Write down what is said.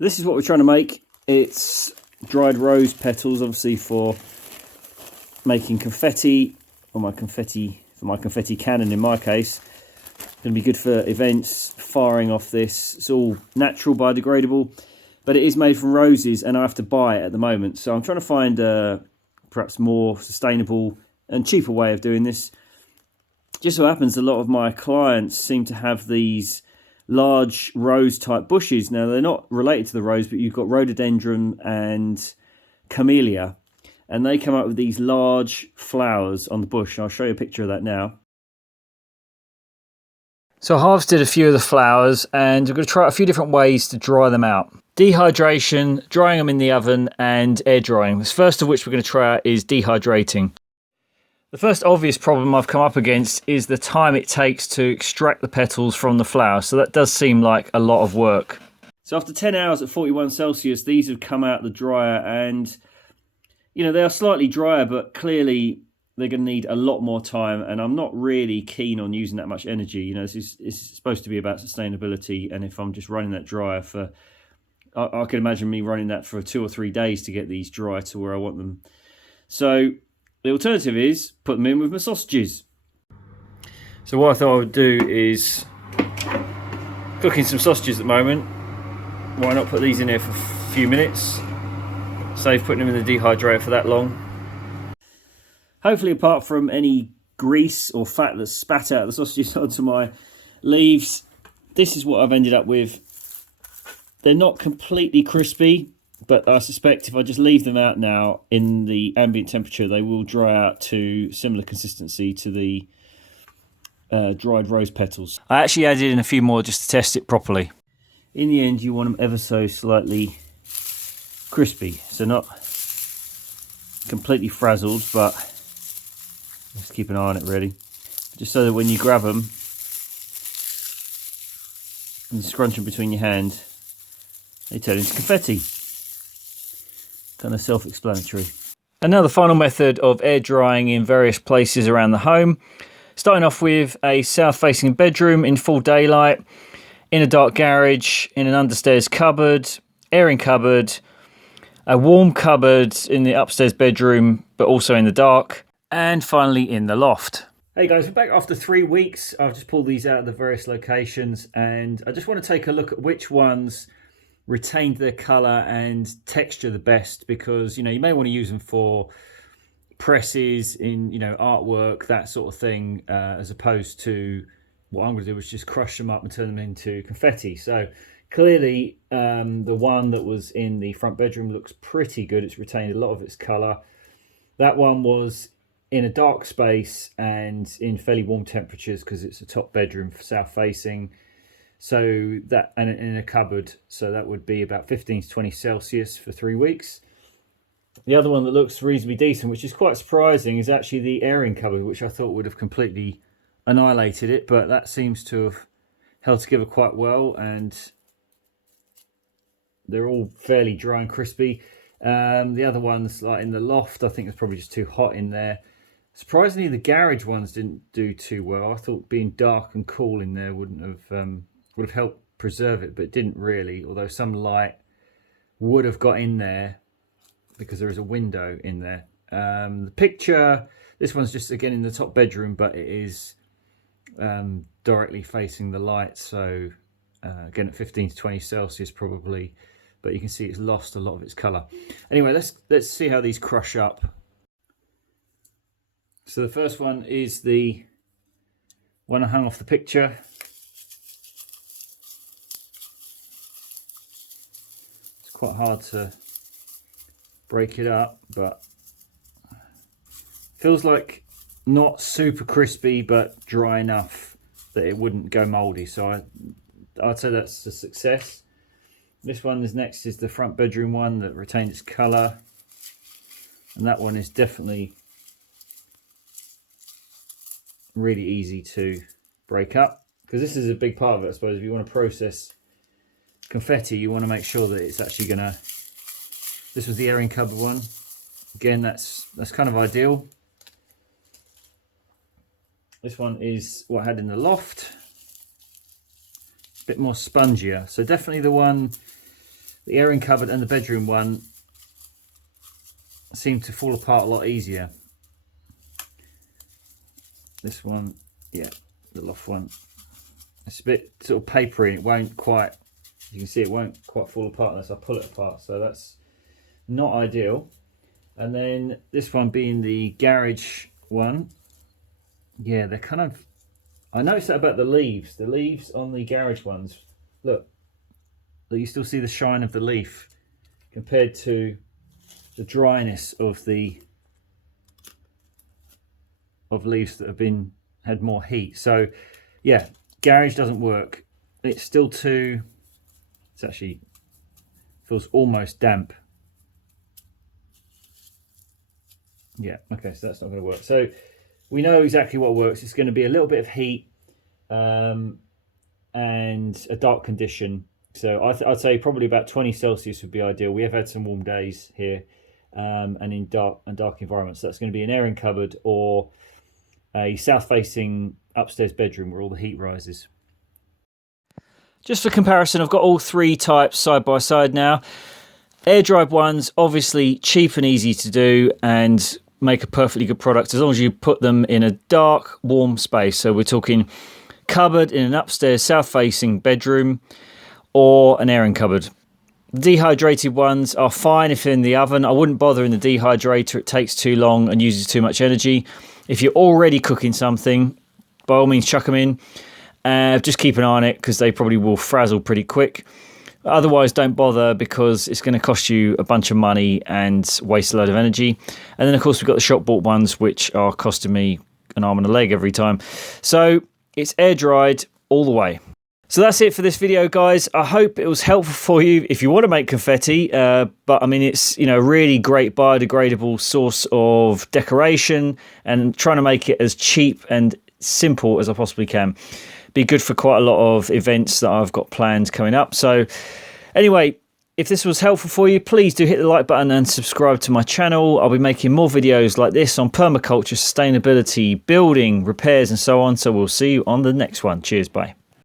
This is what we're trying to make. It's dried rose petals, obviously for making confetti, or my confetti cannon in my case. It's going to be good for events, firing off this. It's all natural, biodegradable, but it is made from roses and I have to buy it at the moment. So I'm trying to find a perhaps more sustainable and cheaper way of doing this. Just so happens a lot of my clients seem to have these large rose type bushes. Now they're not related to the rose, but you've got rhododendron and camellia, and they come up with these large flowers on the bush. I'll show you a picture of that now. So I harvested a few of the flowers and I'm going to try a few different ways to dry them out. Dehydration, drying them in the oven, and air drying. The first of which we're going to try out is dehydrating. The first obvious problem I've come up against is the time it takes to extract the petals from the flower. So that does seem like a lot of work. So after 10 hours at 41 Celsius, these have come out the dryer and, you know, they are slightly drier, but clearly they're going to need a lot more time, and I'm not really keen on using that much energy. You know, it's supposed to be about sustainability, and if I'm just running that dryer for, I can imagine me running that for 2 or 3 days to get these dry to where I want them. So the alternative is put them in with my sausages. So what I thought I would do is cooking some sausages at the moment. Why not put these in there for a few minutes? Save putting them in the dehydrator for that long. Hopefully, apart from any grease or fat that's spat out of the sausages onto my leaves, this is what I've ended up with. They're not completely crispy, but I suspect if I just leave them out now in the ambient temperature, they will dry out to similar consistency to the dried rose petals. I actually added in a few more just to test it properly. In the end, you want them ever so slightly crispy, so not completely frazzled, but just keep an eye on it really, just so that when you grab them and scrunch them between your hand, they turn into confetti. Kind of self-explanatory. And now the final method of air drying in various places around the home. Starting off with a south-facing bedroom in full daylight, in a dark garage, in an understairs cupboard, airing cupboard, a warm cupboard in the upstairs bedroom, but also in the dark, and finally in the loft. Hey guys, we're back after 3 weeks. I've just pulled these out of the various locations, and I just want to take a look at which ones retained their colour and texture the best, because, you know, you may want to use them for presses in, you know, artwork, that sort of thing, as opposed to what I'm going to do is just crush them up and turn them into confetti. So clearly the one that was in the front bedroom looks pretty good. It's retained a lot of its colour. That one was in a dark space and in fairly warm temperatures because it's a top bedroom for south facing. So that, and in a cupboard, so that would be about 15 to 20 Celsius for 3 weeks. The other one that looks reasonably decent, which is quite surprising, is actually the airing cupboard, which I thought would have completely annihilated it, but that seems to have held together quite well, and they're all fairly dry and crispy. The other ones, like in the loft, I think it's probably just too hot in there. Surprisingly, the garage ones didn't do too well. I thought being dark and cool in there would have helped preserve it, but it didn't really, although some light would have got in there because there is a window in there. The picture, this one's just again in the top bedroom, but it is directly facing the light, so again at 15 to 20 Celsius probably, but you can see it's lost a lot of its colour. Anyway, let's see how these crush up. So the first one is the one I hung off the picture. It's quite hard to break it up, but feels like not super crispy, but dry enough that it wouldn't go mouldy. So I'd say that's a success. This one is next is the front bedroom one that retained its colour, and that one is definitely really easy to break up, because this is a big part of it, I suppose. If you want to process confetti, you want to make sure that it's actually gonna, this was the airing cupboard one, again that's kind of ideal. This one is what I had in the loft, a bit more spongier, so definitely the one the airing cupboard and the bedroom one seem to fall apart a lot easier. This one, yeah, the loft one, it's a bit sort of papery. It won't quite, you can see it won't quite fall apart unless I pull it apart, so that's not ideal. And then this one being the garage one, yeah, they're kind of, I noticed that about the leaves on the garage ones, look, you still see the shine of the leaf compared to the dryness of the leaves that have had more heat. So yeah, garage doesn't work. It's still too, it's actually feels almost damp. Yeah, okay, so that's not going to work. So we know exactly what works. It's going to be a little bit of heat and a dark condition. So I'd say probably about 20 Celsius would be ideal. We have had some warm days here and in dark environments. So that's going to be an airing cupboard or a south-facing upstairs bedroom where all the heat rises. Just for comparison, I've got all three types side by side now. Air-dried ones, obviously cheap and easy to do and make a perfectly good product as long as you put them in a dark, warm space. So we're talking cupboard in an upstairs south-facing bedroom or an airing cupboard. Dehydrated ones are fine if they're in the oven. I wouldn't bother in the dehydrator. It takes too long and uses too much energy. If you're already cooking something, by all means chuck them in. Just keep an eye on it because they probably will frazzle pretty quick. Otherwise, don't bother because it's going to cost you a bunch of money and waste a load of energy. And then, of course, we've got the shop-bought ones, which are costing me an arm and a leg every time. So it's air-dried all the way. So that's it for this video, guys. I hope it was helpful for you if you want to make confetti. But I mean, it's, you know, a really great biodegradable source of decoration and trying to make it as cheap and simple as I possibly can. Be good for quite a lot of events that I've got planned coming up. So anyway, if this was helpful for you, please do hit the like button and subscribe to my channel. I'll be making more videos like this on permaculture, sustainability, building, repairs, and so on. So we'll see you on the next one. Cheers, bye.